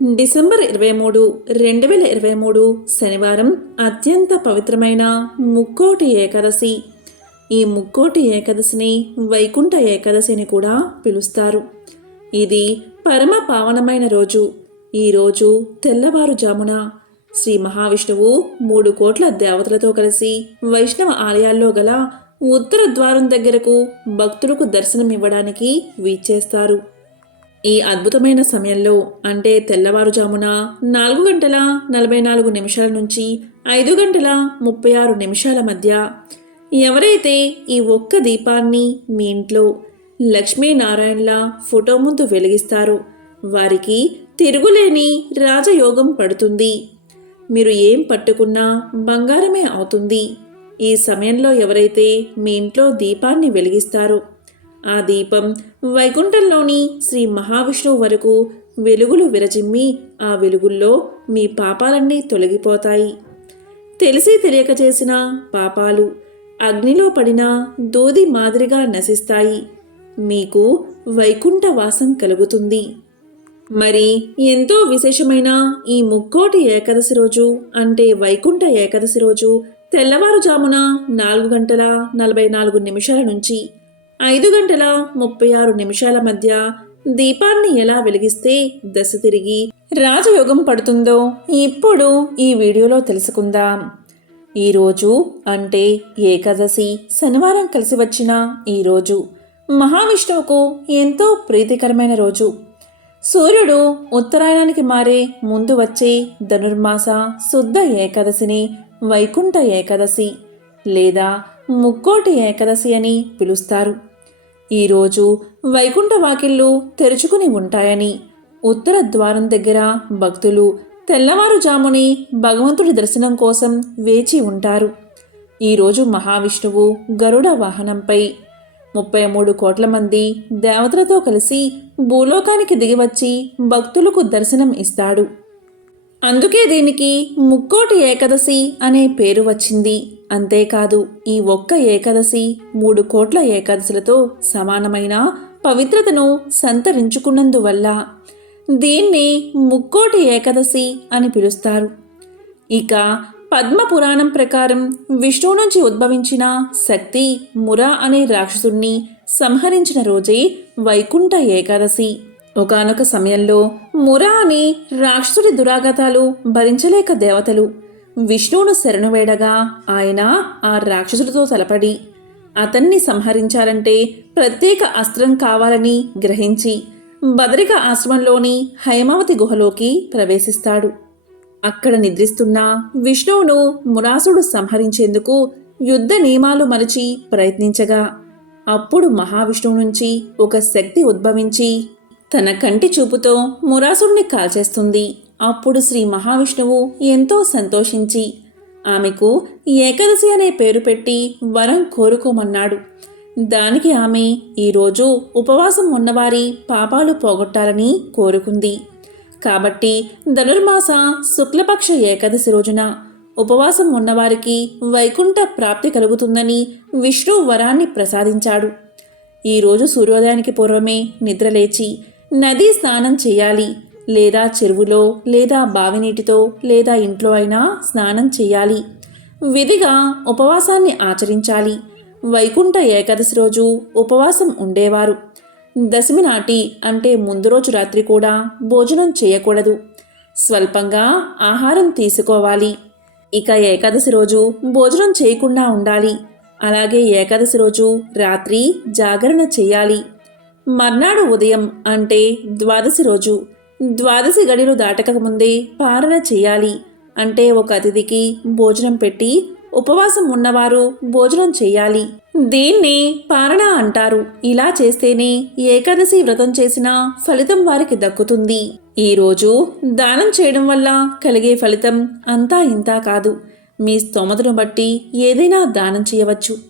December ఇరవై మూడు రెండు వేల ఇరవై మూడు శనివారం అత్యంత పవిత్రమైన ముక్కోటి ఏకాదశి. ఈ ముక్కోటి ఏకాదశిని వైకుంఠ ఏకాదశి అని కూడా పిలుస్తారు. ఇది పరమ పావనమైన రోజు. ఈ రోజు తెల్లవారుజామున శ్రీ మహావిష్ణువు మూడు కోట్ల దేవతలతో కలిసి వైష్ణవ ఆలయాల్లో గల ఉత్తర ద్వారం దగ్గరకు భక్తులకు దర్శనమివ్వడానికి వీచేస్తారు ఈ అద్భుతమైన సమయంలో అంటే తెల్లవారుజామున నాలుగు గంటల నలభై నాలుగు నిమిషాల నుంచి ఐదు గంటల ముప్పై ఆరు నిమిషాల మధ్య ఎవరైతే ఈ ఒక్క దీపాన్ని మీ ఇంట్లో లక్ష్మీనారాయణల ఫోటో ముందు వెలిగిస్తారో వారికి తిరుగులేని రాజయోగం పడుతుంది. మీరు ఏం పట్టుకున్నా బంగారమే అవుతుంది. ఈ సమయంలో ఎవరైతే మీ ఇంట్లో దీపాన్ని వెలిగిస్తారో ఆ దీపం వైకుంఠంలోని శ్రీ మహావిష్ణువు వరకు వెలుగులు విరజిమ్మి ఆ వెలుగుల్లో మీ పాపాలన్నీ తొలగిపోతాయి. తెలిసి తెలియక చేసిన పాపాలు అగ్నిలో పడిన దూది మాదిరిగా నశిస్తాయి. మీకు వైకుంఠ వాసం కలుగుతుంది. మరి ఎంతో విశేషమైన ఈ ముక్కోటి ఏకాదశి రోజు అంటే వైకుంఠ ఏకాదశి రోజు తెల్లవారుజామున నాలుగు గంటల నలభై నాలుగు నిమిషాల నుంచి ఐదు గంటల ముప్పై ఆరు నిమిషాల మధ్య దీపాన్ని ఎలా వెలిగిస్తే దశ తిరిగి రాజయోగం పడుతుందో ఇప్పుడు ఈ వీడియోలో తెలుసుకుందాం. ఈరోజు అంటే ఏకాదశి శనివారం కలిసి వచ్చిన ఈరోజు మహావిష్ణువుకు ఎంతో ప్రీతికరమైన రోజు. సూర్యుడు ఉత్తరాయణానికి మారే ముందు వచ్చే ధనుర్మాస శుద్ధ ఏకాదశిని వైకుంఠ ఏకాదశి లేదా ముక్కోటి ఏకాదశి అని పిలుస్తారు. ఈరోజు వైకుంఠ వాకిళ్ళు తెరుచుకుని ఉంటాయని. ఉత్తర ద్వారం దగ్గర భక్తులు తెల్లవారుజాముని భగవంతుడి దర్శనం కోసం వేచి ఉంటారు. ఈరోజు మహావిష్ణువు గరుడ వాహనంపై ముప్పై మూడు కోట్ల మంది దేవతలతో కలిసి భూలోకానికి దిగివచ్చి భక్తులకు దర్శనం ఇస్తాడు. అందుకే దీనికి ముక్కోటి ఏకాదశి అనే పేరు వచ్చింది. అంతేకాదు ఈ ఒక్క ఏకాదశి మూడు కోట్ల ఏకాదశులతో సమానమైన పవిత్రతను సంతరించుకున్నందువల్ల దీన్ని ముక్కోటి ఏకాదశి అని పిలుస్తారు. ఇక పద్మ పురాణం ప్రకారం విష్ణువు నుంచి ఉద్భవించిన శక్తి మురా అనే రాక్షసుణ్ణి సంహరించిన రోజే వైకుంఠ ఏకాదశి. ఒకానొక సమయంలో మురా అని రాక్షసుడి దురాగతాలు భరించలేక దేవతలు విష్ణువును శరణు వేడగా ఆయన ఆ రాక్షసుడితో తలపడి అతన్ని సంహరించాలంటే ప్రత్యేక అస్త్రం కావాలని గ్రహించి బదరిక ఆశ్రమంలోని హైమావతి గుహలోకి ప్రవేశిస్తాడు. అక్కడ నిద్రిస్తున్న విష్ణువును మురాసుడు సంహరించేందుకు యుద్ధ నియమాలు మరచి ప్రయత్నించగా అప్పుడు మహావిష్ణువు నుంచి ఒక శక్తి ఉద్భవించి తన కంటి చూపుతో మురాసుడిని కాల్చేస్తుంది. అప్పుడు శ్రీ మహావిష్ణువు ఎంతో సంతోషించి ఆమెకు ఏకాదశి అనే పేరు పెట్టి వరం కోరుకోమన్నాడు. దానికి ఆమె ఈరోజు ఉపవాసం ఉన్నవారి పాపాలు పోగొట్టాలని కోరుకుంది. కాబట్టి ధనుర్మాస శుక్లపక్ష ఏకాదశి రోజున ఉపవాసం ఉన్నవారికి వైకుంఠ ప్రాప్తి కలుగుతుందని విష్ణు వరాన్ని ప్రసాదించాడు. ఈరోజు సూర్యోదయానికి పూర్వమే నిద్రలేచి నదీ స్నానం చేయాలి. లేదా చెరువులో లేదా బావినీటితో లేదా ఇంట్లో అయినా స్నానం చేయాలి. విధిగా ఉపవాసాన్ని ఆచరించాలి. వైకుంఠ ఏకాదశి రోజు ఉపవాసం ఉండేవారు. దశమి నాటి అంటే ముందు రోజు రాత్రి కూడా భోజనం చేయకూడదు. స్వల్పంగా ఆహారం తీసుకోవాలి. ఇక ఏకాదశి రోజు భోజనం చేయకుండా ఉండాలి. అలాగే ఏకాదశి రోజు రాత్రి జాగరణ చేయాలి. మర్నాడు ఉదయం అంటే ద్వాదశి రోజు. ద్వాదశి గడిలు దాటక ముందే పారణ చేయాలి అంటే ఒక అతిథికి భోజనం పెట్టి ఉపవాసం ఉన్నవారు భోజనం చేయాలి. దీన్ని పారణ అంటారు. ఇలా చేస్తేనే ఏకాదశి వ్రతం చేసిన ఫలితం వారికి దక్కుతుంది. ఈ రోజు దానం చేయడం వల్ల కలిగే ఫలితం అంతా ఇంతా కాదు. మీ స్తోమతను బట్టి ఏదైనా దానం చేయవచ్చు.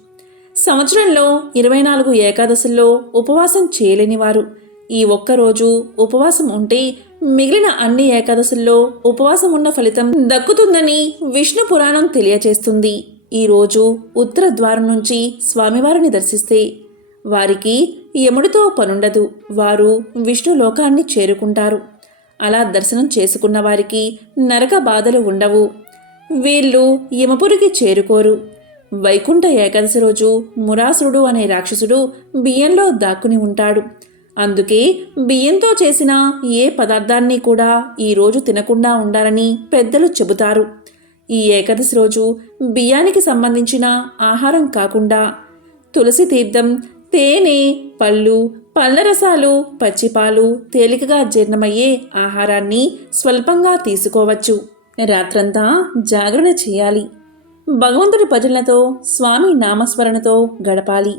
సంవత్సరంలో ఇరవై నాలుగు ఏకాదశుల్లో ఉపవాసం చేయలేని వారు. ఈ ఒక్కరోజు ఉపవాసం ఉంటే మిగిలిన అన్ని ఏకాదశుల్లో ఉపవాసం ఉన్న ఫలితం దక్కుతుందని విష్ణు పురాణం తెలియచేస్తుంది. ఈరోజు ఉత్తర ద్వారం నుంచి స్వామివారిని దర్శిస్తే వారికి యముడితో పనుండదు. వారు విష్ణు లోకాన్ని చేరుకుంటారు. అలా దర్శనం చేసుకున్న వారికి నరక బాధలు ఉండవు. వీళ్ళు యమపురికి చేరుకోరు. వైకుంఠ ఏకాదశి రోజు మురాసురుడు అనే రాక్షసుడు బియ్యంలో దాక్కుని ఉంటాడు. అందుకే బియ్యంతో చేసిన ఏ పదార్థాన్ని కూడా ఈ రోజు తినకుండా ఉండాలని పెద్దలు చెబుతారు. ఈ ఏకాదశి రోజు బియ్యానికి సంబంధించిన ఆహారం కాకుండా తులసి తీర్థం తేనె పళ్ళు పళ్ళ రసాలు పచ్చిపాలు తేలికగా జీర్ణమయ్యే ఆహారాన్ని స్వల్పంగా తీసుకోవచ్చు. రాత్రంతా జాగరణ చేయాలి. భగవంతుడి భజనలతో స్వామి నామస్మరణతో గడపాలి.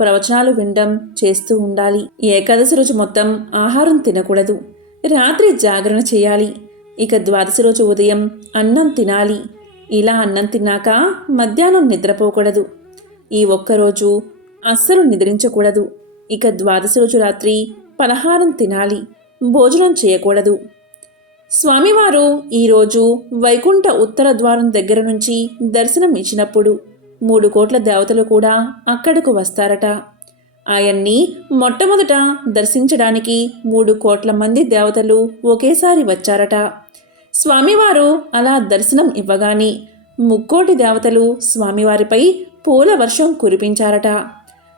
ప్రవచనాలు వినడం చేస్తూ ఉండాలి. ఏకాదశి రోజు మొత్తం ఆహారం తినకూడదు. రాత్రి జాగరణ చేయాలి. ఇక ద్వాదశి రోజు ఉదయం అన్నం తినాలి. ఇలా అన్నం తిన్నాక మధ్యాహ్నం నిద్రపోకూడదు. ఈ ఒక్కరోజు అస్సలు నిద్రించకూడదు. ఇక ద్వాదశి రోజు రాత్రి పలహారం తినాలి. భోజనం చేయకూడదు. స్వామివారు ఈరోజు వైకుంఠ ఉత్తర ద్వారం దగ్గర నుంచి దర్శనం ఇచ్చినప్పుడు మూడు కోట్ల దేవతలు కూడా అక్కడకు వస్తారట. ఆయన్ని మొట్టమొదట దర్శించడానికి మూడు కోట్ల మంది దేవతలు ఒకేసారి వచ్చారట. స్వామివారు అలా దర్శనం ఇవ్వగానే ముక్కోటి దేవతలు స్వామివారిపై పూల వర్షం కురిపించారట.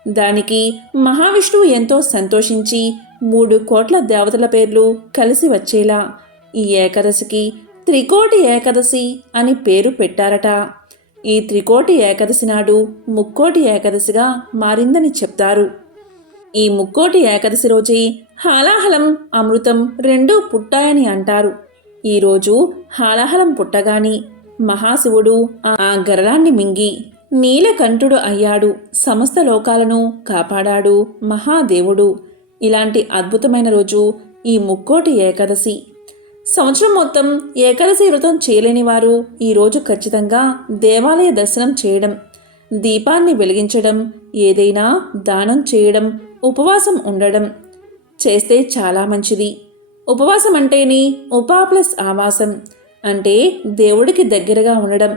దానికి మహావిష్ణువు ఎంతో సంతోషించి మూడు కోట్ల దేవతల పేర్లు కలిసి వచ్చేలా ఈ ఏకాదశికి త్రికోటి ఏకాదశి అని పేరు పెట్టారట. ఈ త్రికోటి ఏకాదశి నాడు ముక్కోటి ఏకాదశిగా మారిందని చెప్తారు. ఈ ముక్కోటి ఏకాదశి రోజే హాలాహలం అమృతం రెండూ పుట్టాయని అంటారు. ఈరోజు హాలాహలం పుట్టగాని మహాశివుడు ఆ గరళాన్ని మింగి నీలకంఠుడు అయ్యాడు. సమస్త లోకాలను కాపాడాడు మహాదేవుడు. ఇలాంటి అద్భుతమైన రోజు ఈ ముక్కోటి ఏకాదశి సంవత్సరం మొత్తం ఏకాదశి వ్రతం చేయలేని వారు ఈరోజు ఖచ్చితంగా దేవాలయ దర్శనం చేయడం దీపాన్ని వెలిగించడం ఏదైనా దానం చేయడం ఉపవాసం ఉండడం చేస్తే చాలా మంచిది. ఉపవాసం అంటేనే ఉపా ప్లస్ ఆవాసం అంటే దేవుడికి దగ్గరగా ఉండడం.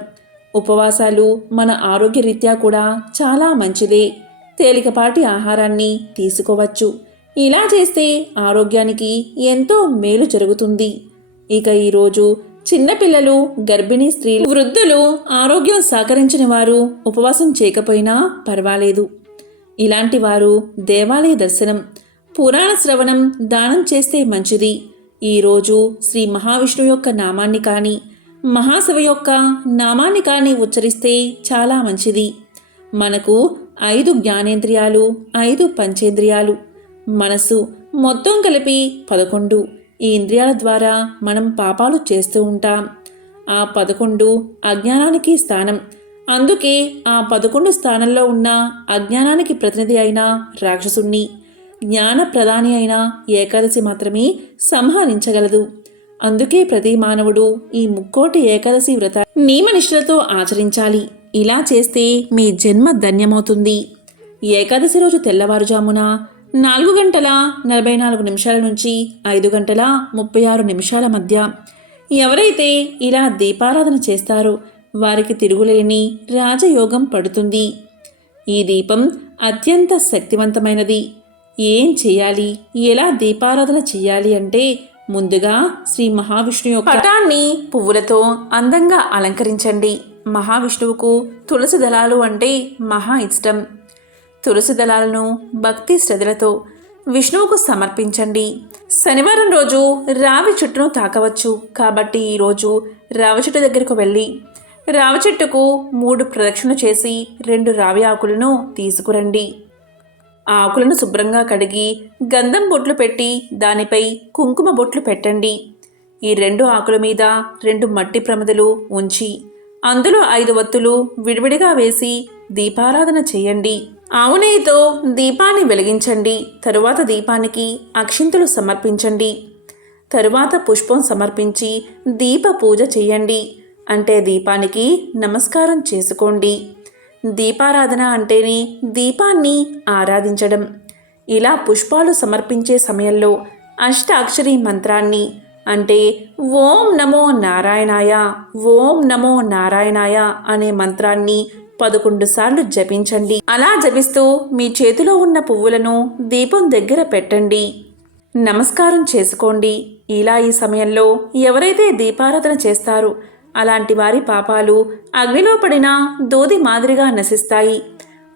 ఉపవాసాలు మన ఆరోగ్యరీత్యా కూడా చాలా మంచిదే. తేలికపాటి ఆహారాన్ని తీసుకోవచ్చు. ఇలా చేస్తే ఆరోగ్యానికి ఎంతో మేలు జరుగుతుంది. ఇక ఈరోజు చిన్నపిల్లలు గర్భిణీ స్త్రీలు వృద్ధులు ఆరోగ్యం సహకరించిన వారు ఉపవాసం చేయకపోయినా పర్వాలేదు. ఇలాంటి వారు దేవాలయ దర్శనం పురాణ శ్రవణం దానం చేస్తే మంచిది. ఈరోజు శ్రీ మహావిష్ణువు యొక్క నామాన్ని కానీ మహాశివ యొక్క నామాన్ని కానీ ఉచ్చరిస్తే చాలా మంచిది. మనకు ఐదు జ్ఞానేంద్రియాలు ఐదు పంచేంద్రియాలు మనసు మొత్తం కలిపి పదకొండు. ఈ ఇంద్రియాల ద్వారా మనం పాపాలు చేస్తూ ఉంటాం. ఆ పదకొండు అజ్ఞానానికి స్థానం. అందుకే ఆ పదకొండు స్థానంలో ఉన్న అజ్ఞానానికి ప్రతినిధి అయిన రాక్షసుణ్ణి జ్ఞాన ప్రధాని అయిన ఏకాదశి మాత్రమే సంహరించగలదు. అందుకే ప్రతి మానవుడు ఈ ముక్కోటి ఏకాదశి వ్రత నియమనిష్ఠులతో ఆచరించాలి. ఇలా చేస్తే మీ జన్మ ధన్యమవుతుంది. ఏకాదశి రోజు తెల్లవారుజామున నాలుగు గంటల నలభై నాలుగు నిమిషాల నుంచి ఐదు గంటల ముప్పై ఆరు నిమిషాల మధ్య ఎవరైతే ఇలా దీపారాధన చేస్తారో వారికి తిరుగులేని రాజయోగం పడుతుంది. ఈ దీపం అత్యంత శక్తివంతమైనది. ఏం చేయాలి? ఎలా దీపారాధన చేయాలి అంటే ముందుగా శ్రీ మహావిష్ణు యొక్క పటాన్ని పువ్వులతో అందంగా అలంకరించండి. మహావిష్ణువుకు తులసి దళాలు అంటే మహా ఇష్టం. తులసి దళాలను భక్తి శ్రద్ధలతో విష్ణువుకు సమర్పించండి. శనివారం రోజు రావి చెట్టును తాకవచ్చు. కాబట్టి ఈరోజు రావి చెట్టు దగ్గరకు వెళ్ళి రావి చెట్టుకు మూడు ప్రదక్షిణ చేసి రెండు రావి ఆకులను తీసుకురండి. ఆకులను శుభ్రంగా కడిగి గంధం బొట్లు పెట్టి దానిపై కుంకుమ బొట్లు పెట్టండి. ఈ రెండు ఆకుల మీద రెండు మట్టి ప్రమదలు ఉంచి అందులో ఐదు వత్తులు విడివిడిగా వేసి దీపారాధన చేయండి. ఆవునేయితో దీపాన్ని వెలిగించండి. తరువాత దీపానికి అక్షింతలు సమర్పించండి. తరువాత పుష్పం సమర్పించి దీప పూజ చేయండి. అంటే దీపానికి నమస్కారం చేసుకోండి. దీపారాధన అంటేనే దీపాన్ని ఆరాధించడం. ఇలా పుష్పాలు సమర్పించే సమయంలో అష్టాక్షరి మంత్రాన్ని అంటే ఓం నమో నారాయణాయ ఓం నమో నారాయణాయ అనే మంత్రాన్ని పదకొండు సార్లు జపించండి. అలా జపిస్తూ మీ చేతిలో ఉన్న పువ్వులను దీపం దగ్గర పెట్టండి. నమస్కారం చేసుకోండి. ఇలా ఈ సమయంలో ఎవరైతే దీపారాధన చేస్తారు అలాంటి వారి పాపాలు అగ్నిలో పడిన దూది మాదిరిగా నశిస్తాయి.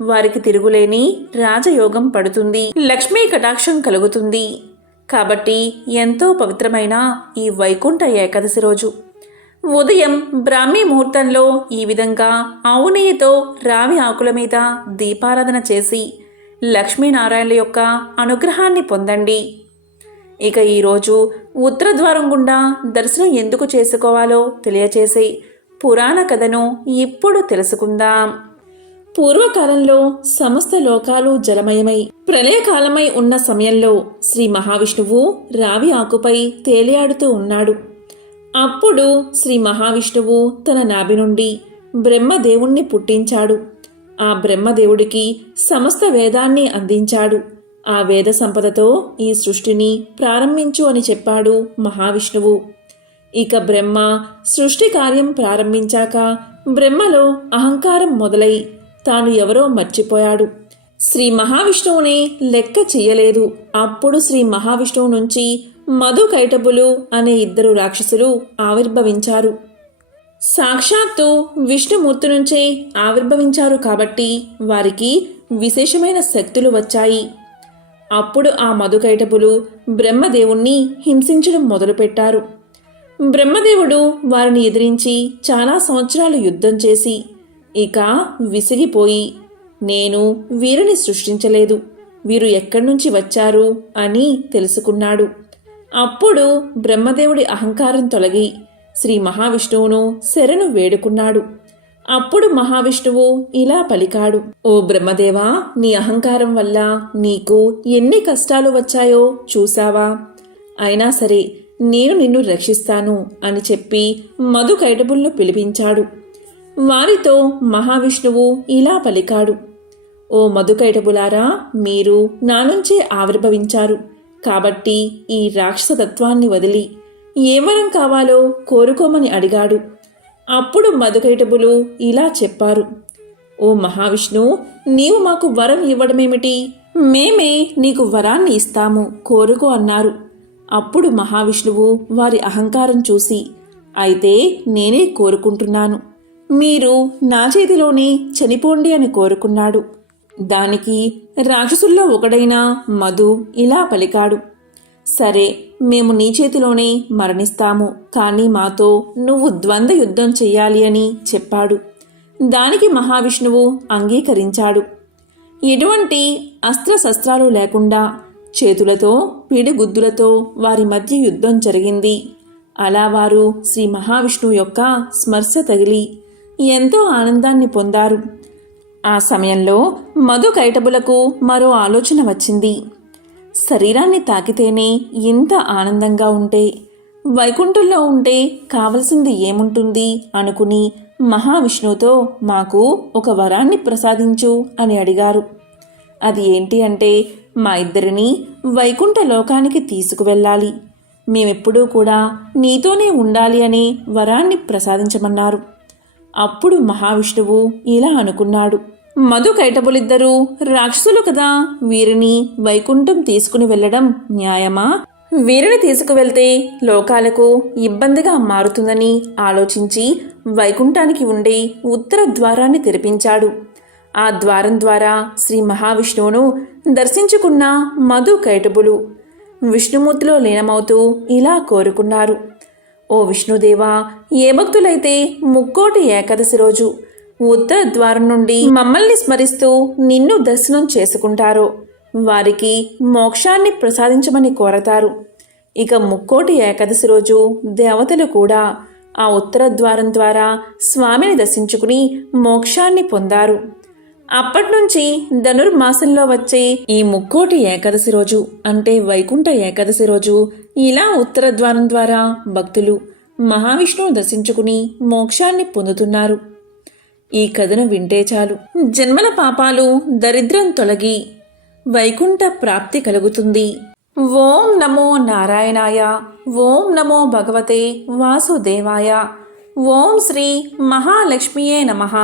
వారికి తిరుగులేని రాజయోగం పడుతుంది. లక్ష్మీ కటాక్షం కలుగుతుంది. కాబట్టి ఎంతో పవిత్రమైన ఈ వైకుంఠ ఏకాదశి రోజు ఉదయం బ్రాహ్మీ ముహూర్తంలో ఈ విధంగా ఆవు రావి ఆకుల మీద దీపారాధన చేసి లక్ష్మీనారాయణ యొక్క అనుగ్రహాన్ని పొందండి. ఇక ఈరోజు ఉత్తరద్వారం గుండా దర్శనం ఎందుకు చేసుకోవాలో తెలియచేసి పురాణ కథను ఇప్పుడు తెలుసుకుందాం. పూర్వకాలంలో సమస్త లోకాలు జలమయమై ప్రళయకాలమై ఉన్న సమయంలో శ్రీ మహావిష్ణువు రావి ఆకుపై తేలియాడుతూ ఉన్నాడు. అప్పుడు శ్రీ మహావిష్ణువు తన నాభి నుండి బ్రహ్మదేవుణ్ణి పుట్టించాడు. ఆ బ్రహ్మదేవుడికి సమస్త వేదాన్ని అందించాడు. ఆ వేద సంపదతో ఈ సృష్టిని ప్రారంభించు అని చెప్పాడు మహావిష్ణువు. ఇక బ్రహ్మ సృష్టి కార్యం ప్రారంభించాక బ్రహ్మలో అహంకారం మొదలై తాను ఎవరో మర్చిపోయాడు. శ్రీ మహావిష్ణువుని లెక్క చెయ్యలేదు అప్పుడు శ్రీ మహావిష్ణువు నుంచి మధు కైటబులు అనే ఇద్దరు రాక్షసులు ఆవిర్భవించారు. సాక్షాత్తు విష్ణుమూర్తి నుంచే ఆవిర్భవించారు కాబట్టి వారికి విశేషమైన శక్తులు వచ్చాయి. అప్పుడు ఆ మధుకైటపులు బ్రహ్మదేవుణ్ణి హింసించడం మొదలుపెట్టారు. బ్రహ్మదేవుడు వారిని ఎదిరించి చాలా సంవత్సరాలు యుద్ధం చేసి ఇక విసిగిపోయి నేను వీరిని సృష్టించలేదు. వీరు ఎక్కడి నుంచి వచ్చారు అని తెలుసుకున్నాడు. అప్పుడు బ్రహ్మదేవుడి అహంకారం తొలగి శ్రీ మహావిష్ణువును శరణు వేడుకున్నాడు. అప్పుడు మహావిష్ణువు ఇలా పలికాడు. ఓ బ్రహ్మదేవా నీ అహంకారం వల్ల నీకు ఎన్ని కష్టాలు వచ్చాయో చూసావా అయినా సరే నేను నిన్ను రక్షిస్తాను అని చెప్పి మధు కైటబుల్ను పిలిపించాడు. వారితో మహావిష్ణువు ఇలా పలికాడు. ఓ మధుకైటబులారా మీరు నా నుంచే ఆవిర్భవించారు. కాబట్టి ఈ రాక్షసతత్వాన్ని వదిలి ఏ వరం కావాలో కోరుకోమని అడిగాడు. అప్పుడు మధుకైటబులు ఇలా చెప్పారు. ఓ మహావిష్ణు నీవు మాకు వరం ఇవ్వడమేమిటి? మేమే నీకు వరాన్ని ఇస్తాము కోరుకో అన్నారు. అప్పుడు మహావిష్ణువు వారి అహంకారం చూసి అయితే నేనే కోరుకుంటున్నాను. మీరు నా చేతిలోనే చనిపోండి అని కోరుకున్నాడు. దానికి రాక్షసుల్లో ఒకడైన మధు ఇలా పలికాడు. సరే మేము నీ చేతిలోనే మరణిస్తాము కానీ మాతో నువ్వు ద్వంద్వ యుద్ధం చెయ్యాలి అని చెప్పాడు. దానికి మహావిష్ణువు అంగీకరించాడు. ఎటువంటి అస్త్రశస్త్రాలు లేకుండా చేతులతో పిడిగుద్దులతో వారి మధ్య యుద్ధం జరిగింది. అలా వారు శ్రీ మహావిష్ణువు యొక్క స్మర్శ తగిలి ఎంతో ఆనందాన్ని పొందారు. ఆ సమయంలో మధు కైటబులకు మరో ఆలోచన వచ్చింది. శరీరాన్ని తాకితేనే ఇంత ఆనందంగా ఉంటే వైకుంఠంలో ఉంటే కావలసింది ఏముంటుంది అనుకుని మహావిష్ణువుతో మాకు ఒక వరాన్ని ప్రసాదించు అని అడిగారు. అది ఏంటి అంటే మా ఇద్దరిని వైకుంఠ లోకానికి తీసుకువెళ్ళాలి. మేమెప్పుడూ కూడా నీతోనే ఉండాలి అని వరాన్ని ప్రసాదించమన్నారు. అప్పుడు మహావిష్ణువు ఇలా అనుకున్నాడు. మధు కైటబులిద్దరూ రాక్షసులు కదా వీరిని వైకుంఠం తీసుకుని వెళ్ళడం న్యాయమా? వీరిని తీసుకువెళ్తే లోకాలకు ఇబ్బందిగా మారుతుందని ఆలోచించి వైకుంఠానికి ఉండే ఉత్తర ద్వారాన్ని తెరిపించాడు. ఆ ద్వారం ద్వారా శ్రీ మహావిష్ణువును దర్శించుకున్న మధు కైటబులు విష్ణుమూర్తిలో లీనమవుతూ ఇలా కోరుకున్నారు. ఓ విష్ణుదేవా ఏ భక్తులైతే ముక్కోటి ఏకాదశి రోజు ఉత్తర ద్వారం నుండి మమ్మల్ని స్మరిస్తూ నిన్ను దర్శనం చేసుకుంటారో వారికి మోక్షాన్ని ప్రసాదించమని కోరతారు. ఇక ముక్కోటి ఏకాదశి రోజు దేవతలు కూడా ఆ ఉత్తర ద్వారం ద్వారా స్వామిని దర్శించుకుని మోక్షాన్ని పొందారు. అప్పటి నుంచి ధనుర్మాసంలో వచ్చే ఈ ముక్కోటి ఏకాదశి రోజు అంటే వైకుంఠ ఏకాదశి రోజు ఇలా ఉత్తర ద్వారం ద్వారా భక్తులు మహావిష్ణువు దర్శించుకుని మోక్షాన్ని పొందుతున్నారు. ఈ కథను వింటే చాలు. జన్మల పాపాలు దరిద్రం తొలగి వైకుంఠ ప్రాప్తి కలుగుతుంది. ఓం నమో నారాయణాయ ఓం నమో భగవతే వాసుదేవాయ ఓం శ్రీ మహాలక్ష్మియే నమః.